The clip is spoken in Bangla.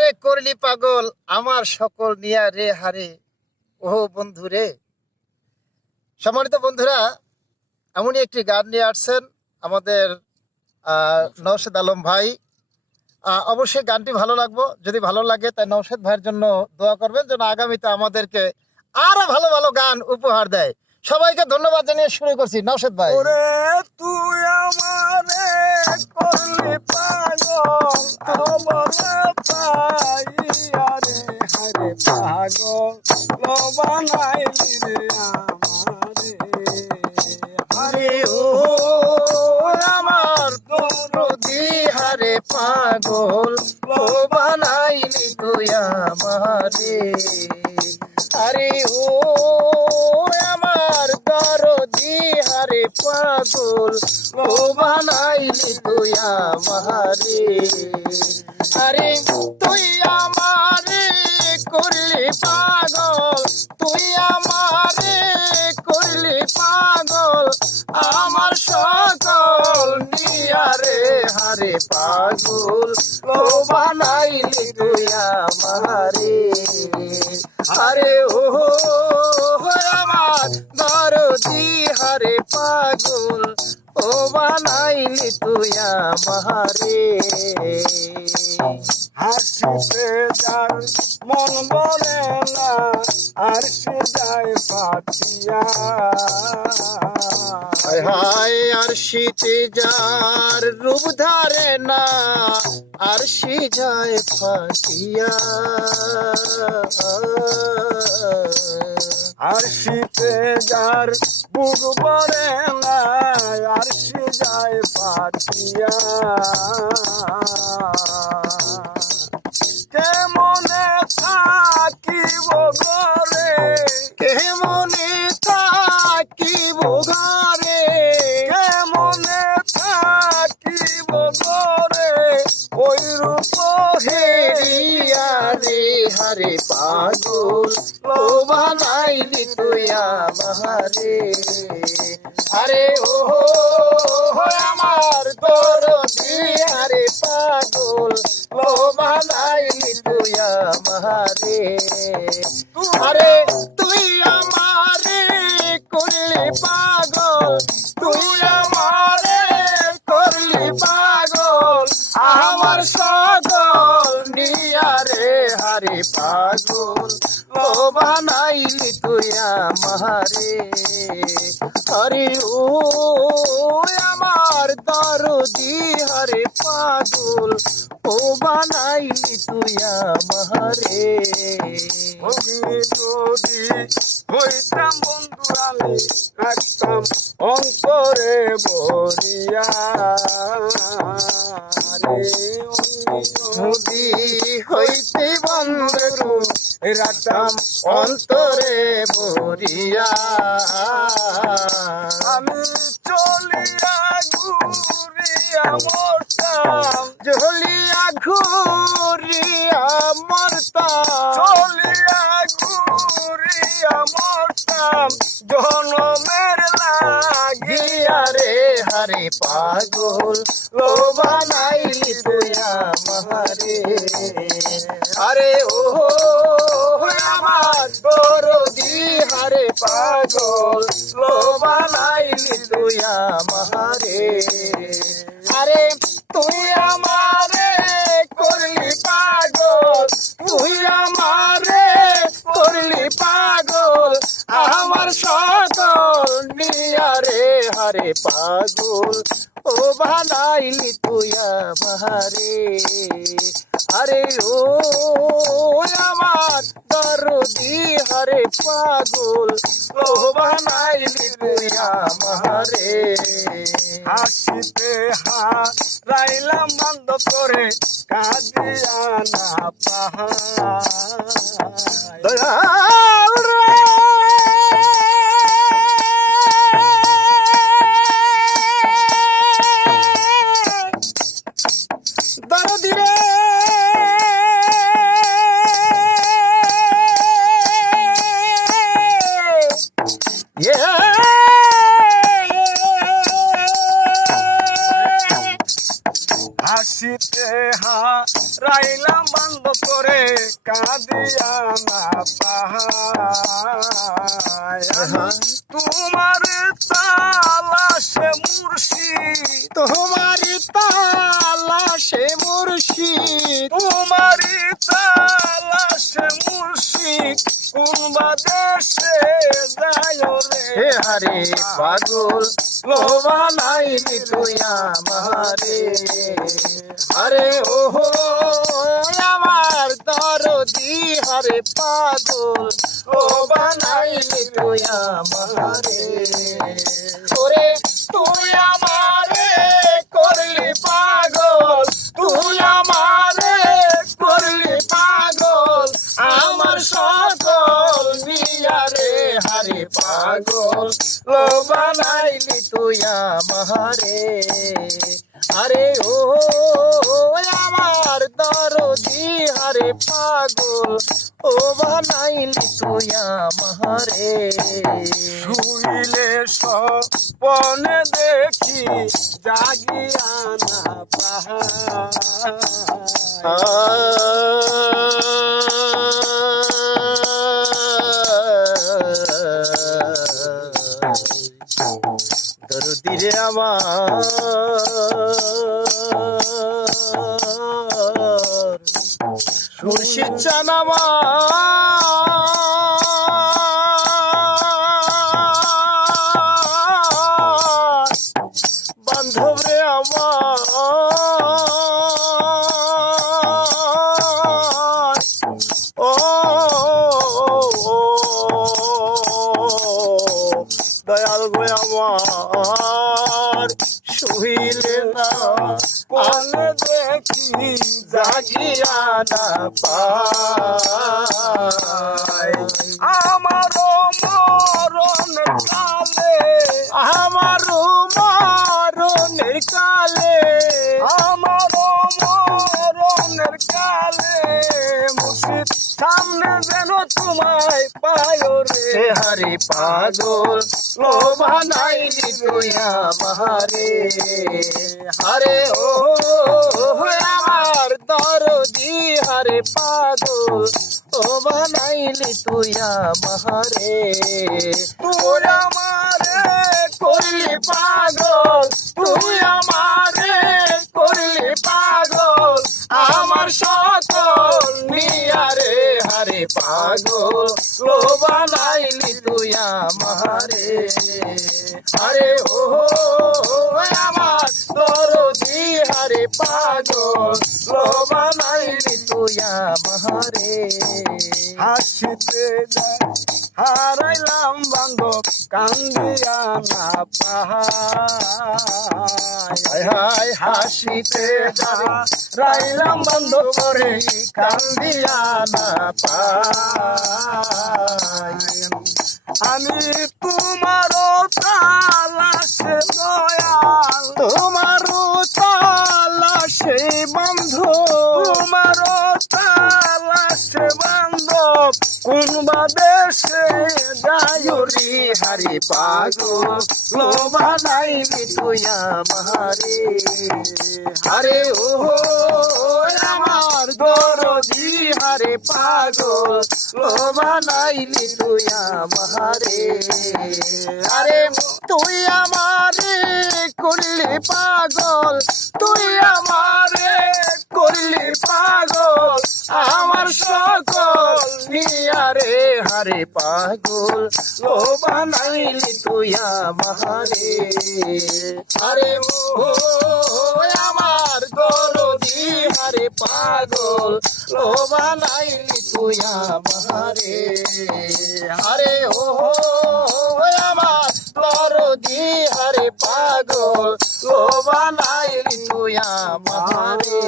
আমারে করলি পাগল আমার সকল নিয়া রে হারে ও বন্ধু রে। সম্মানিত বন্ধুরা, এমনই একটি গান নিয়ে আসছেন আমাদের নওশেদ আলম ভাই। অবশ্যই গানটি ভালো লাগবে। যদি ভালো লাগে তাই নওশেদ ভাইয়ের জন্য দোয়া করবেন যেন আগামীতে আমাদেরকে আরো ভালো ভালো গান উপহার দেয়। সবাইকে ধন্যবাদ জানিয়ে শুরু করছি। নওশেদ ভাই, তুই আমারে করলি পাগল আরে হারে পাগল বানাইলি রে আমারে আরে ও আমার দরদি হারে পাগল ও বানাইলি তুই আমারে। আরে ও আমার দরদি হারে পাগল ও বানাইলি তুই আমারে। আরে তুই আমারে করলি পাগল, তুই আমারে করলি পাগল আমার সকল নিয়ারে হারে পাগল ও বানাইলি তুই আমারে। আরে ও আমার দরদি হারে পাগল ও বানাইলি তুই আমারে। হাসিতে যার মন বলে না আর সে যায় পাতিয়া হায় হায় আর শীতে যার রূপ ধারে না আর সে যায় ফাটিয়া। আর শীতে যার বুক বলে না আর সে যায় পাতিয়া কেমনে থাকিব ঘরে কেমনে থাকিব ঘরে কেমনে থাকিব ঘরে ওই রূপ হেরিয়া রে হারে পাগল ও বানাইলি তুই আমারে। আরে ও আমার দরদি হারে পাগল ও বানাইলি তুই আমারে। আরে তুই আমারে করলি পাগল, তুই আমারে করলি পাগল আমার সকল নিয়ারে হারে পাগল ও বানাইলি তুই আমারে। আরে ও আমার দরদি হারে পাগল ও বানাইলি তুই আমারে। যদি হইতাম বন্ধু আমি রাখতাম অন্তরে বরিয়া রে যদি হইতে বন্ধু রাখতাম অন্তরে ভরিয়া। আমি চলিয়া ঘুরিয়া মরতাম জ্বলিয়া ঘুরিয়া মরতাম, চলিয়া ঘুরিয়া মরতাম জনমের লাগিয়া গিয়া রে হারে পাগল ও বানাইলি তুই আমারে। আরে ও আমার দরদি হারে পাগল ও বানাইলি তুই আমারে। আরে তুই আমারে করলি পাগল, তুই আমারে করলি পাগল আমার সকল নিয়ারে হারে পাগল ও বানাইলি তুই আমারে। আরে ও আমার দরদি হারে পাগল ও বানাইলি তুই আমারে। হাসিতে হারাইলাম বন্ধ করে কাঁদিয়া না পাহাড় দয়াল রে দরদি রে হাসিতে হারাইলাম বন্ধ করে কাঁদিয়া না পাহায় তোমার তালাশে মুর্শিদ তোমার তালাশে মুর্শিদ তোমার তালাশে মুর্শিদ কোন দেশে যায় রে হে হারে পাগল লোভা নাইলি তুই আমারে আরে ওহো আমার দরদি হারে পাগল লোভা নাইলি তুই আমারে ওরে তুই আমারে করলি পাগল তুই আমারে করলি পাগল আমার সকল নিয়ারে হারে পাগল লোভা নাইলি তুই আমারে আরে ও আমার দরদি হারে পাগল ও বানাইলি তুই আমারে শুইলে স্বপনে দেখি জাগিয়া না পাহাড় দরদিরে আমার মুর্শিদ চান আমার বান্ধব রে আমার ও দয়াল গো আমার শুইলে না কোন দেখি জাগিয়া না পায় আমার মরণ কালে আমার মরণের কালে আমার মরণের কালে মুর্শিদ সামনে যেন তোমায় পায় রে হে হারে পাগল লোভা নাইলি তুই আমারে হারে ও আমার দরদি হারে পাগল ও বানাইলি তুই আমারে তুই আমারে করলি পাগল তুই আমারে করলি পাগল আমার সকল নিয়ারে হারে পাগল লোভা নাইলি তুই আমারে আরে ও আমার দরদি হারে পাগল লোভা নাইলি তুই আমারে হাসিতে যায় হারাইলাম বান্ধব কান্দিয়া না পাহাড় হায় হাসিতে রাইলাম বন্ধ করে কান্দিয়া না পাই আমি তোমার তালাশে দয়াল তোমার তালাশে বন্ধু তোমার তালাশে বান্ধব কোন দেশে যায় রি হারে পাগল লোভা নাইলি তুই আমারে আরে ও আমার দরদি হারে পাগল লোভা নাইলি তুই আমারে আরে তুই আমারে করলি পাগল তুই আমারে করলি পাগল আমার সকল নিয়ারে হারে পাগল লোভা নাইলি তুই আমারে আরে ও আমার দরদি হারে পাগল লোভা নাইলি তুই আমারে আরে ও আমার দরদি হারে পাগল লোভা নাইলি তুই আমারে